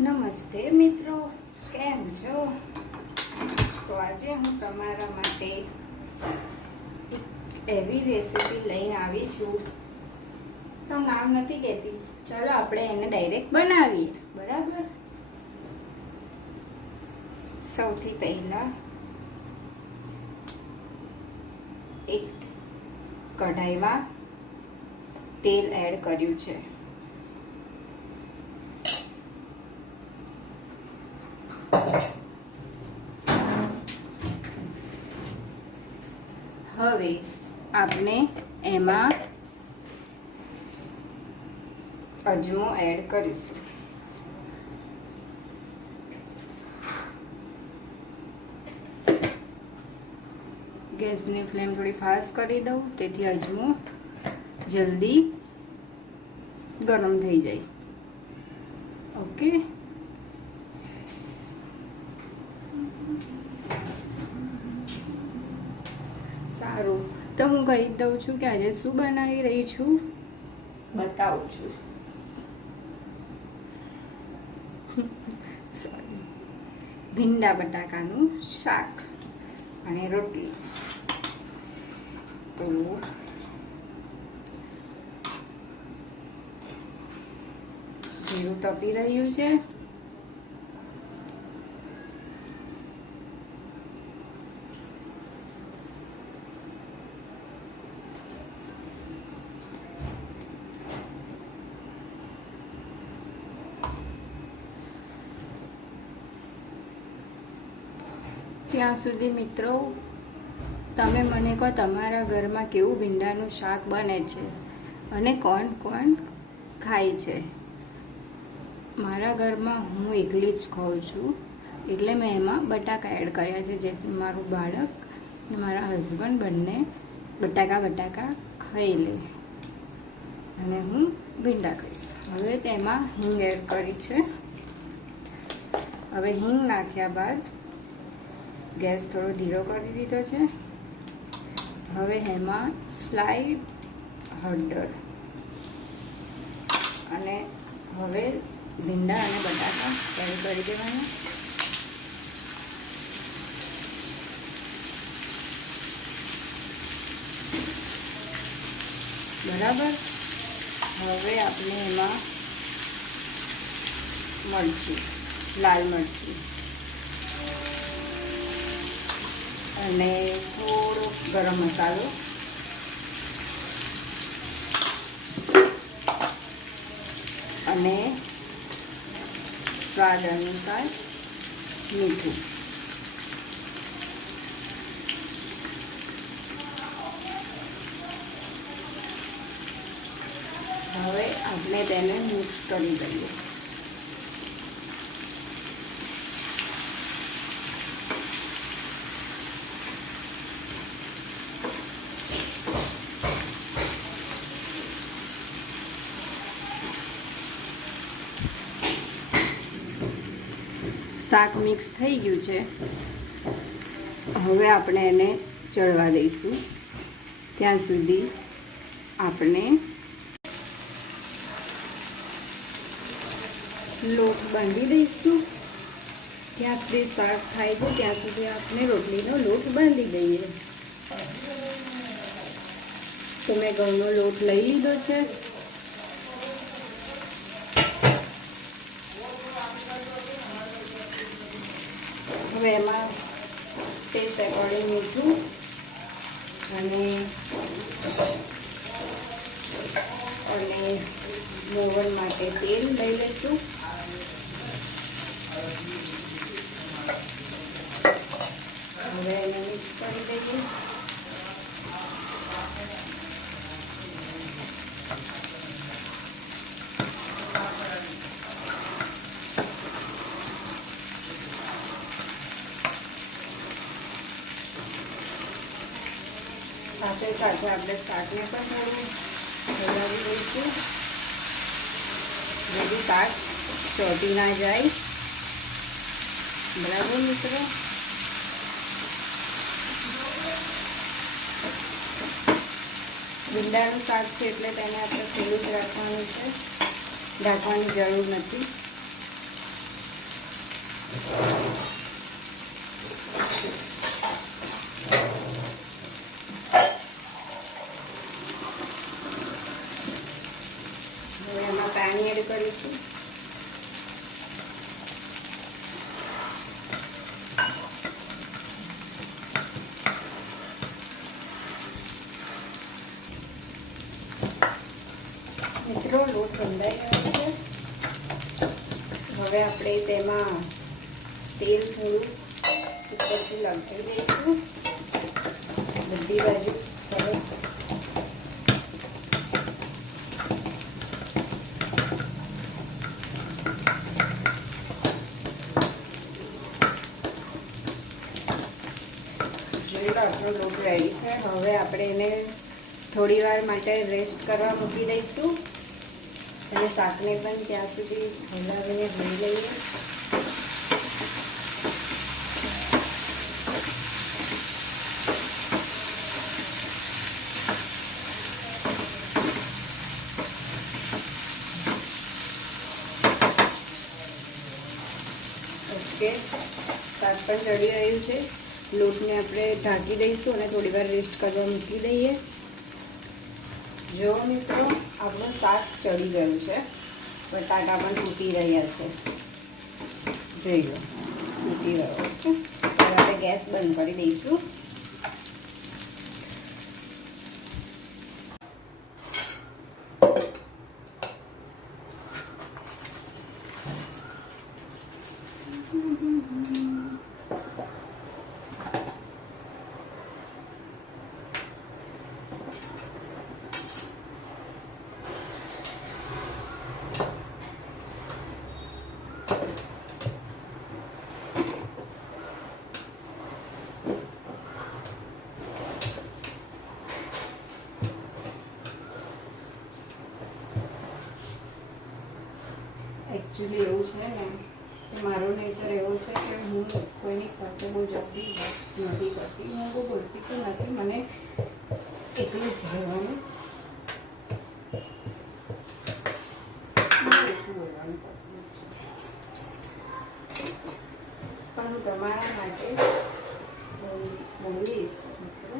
નમસ્તે મિત્રો, કેમ છો? તો આજે હું તમારા માટે એક એવી રેસીપી લઈને આવી છું. તો નામ નથી કહેતી, ચલો આપણે એને ડાયરેક્ટ બનાવીએ. બરાબર. સૌથી પહેલા એક કઢાઈમાં તેલ એડ કર્યું છે. હવે આપણે એમાં અજમો એડ કરીશું. ગેસની ફ્લેમ થોડી ફાસ્ટ કરી દઉં, તેથી અજમો જલ્દી ગરમ થઈ જાય. ઓકે. સારું, તો હું કહી દઉં છું કે આજે શું બનાવી રહી છું, બતાવું છું. ભીંડા બટાકાનું શાક અને રોટલી. તો જીરું તપી રહ્યું છે. ત્યાં સુધી મિત્રો તમે મને કહો, તમારા ઘરમાં કેવું ભીંડાનું શાક બને છે અને કોણ કોણ ખાય છે. મારા ઘરમાં હું એકલી જ ખાઉં છું, એટલે મેં એમાં બટાકા એડ કર્યા છે, જેથી મારું બાળક અને મારા હસબન્ડ બંને બટાકા ખાઈ લે અને હું ભીંડા ખાઈશ. હવે તેમાં હિંગ એડ કરી છે. હવે હિંગ નાખ્યા બાદ ગેસ થોડો ધીરો કરી દીધો છે. હવે એમાં સ્લાઈડ હળદર અને હવે ભીંડા અને બટાકા એડ કરી દેવાના. બરાબર. હવે આપણે એમાં મરચું, લાલ મરચું અને થોડો ગરમ મસાલો અને સ્વાદ અનુસાર મીઠું. હવે આપણે તેને મિક્સ કરી દઈએ. શાક મિક્સ થઈ ગયું છે. હવે આપણે એને ચડવા દઈશું. ત્યાં સુધી આપણે લોટ બાંધી દઈશું. જ્યાં સુધી શાક થાય છે ત્યાં સુધી આપણે રોટલીનો લોટ બાંધી દઈએ. તો મેં ઘઉંનો લોટ લઈ લીધો છે. હવે એમાં ટેસ્ટ એકોર્ડિંગ મીઠું અને મોવણ માટે તેલ લઈ લઈશું. હવે એને મિક્સ કરી દઈએ. સાથે સાથે આપણે શાકને પણ થોડું હલાવી દઈશું, જેથી શાક ચોંટી ના જાય. બરાબર મિત્રો. ભીંડાનું શાક છે એટલે તેને આપણે ખુલ્લું જ રાખવાનું છે, ઢાંકવાની જરૂર નથી. હવે એમાં પાણી એડ કરીશું. મિત્રો લોટ બંધાઈ ગયો છે. હવે આપણે તેમાં તેલ થોડું ઉપરથી લગાવી દઈશું. બધી બાજુ સરસ જોઈ લો, આપણો લોટ રેડી છે. હવે આપણે એને થોડી વાર માટે રેસ્ટ કરવા મૂકી દઈશું અને શાકને પણ ત્યાં સુધી હલાવીને ધોઈ લઈએ. ઓકે, શાક પણ ચડી રહ્યું છે. લોટને આપણે ઢાંકી દઈશું અને થોડી વાર રેસ્ટ કરવા મૂકી દઈએ. જો મિત્રો, આપણું શાક ચડી ગયું છે. બટાકા પણ તૂટી રહ્યા છે. જોઈ લો, તૂટી ગયો. ઓકે, હવે આપણે ગેસ બંધ કરી દઈશું. એકચ્યુઅલી એવું છે ને કે મારો નેચર એવો છે કે હું કોઈની સાથે બહુ જલ્દી વાત નથી કરતી. હું બહુ બોલતી તો નથી. મને એકલું જ રહેવાનું, ઓછું બોલવાનું પસંદ છે. પણ હું તમારા માટે બોલીશ મિત્રો.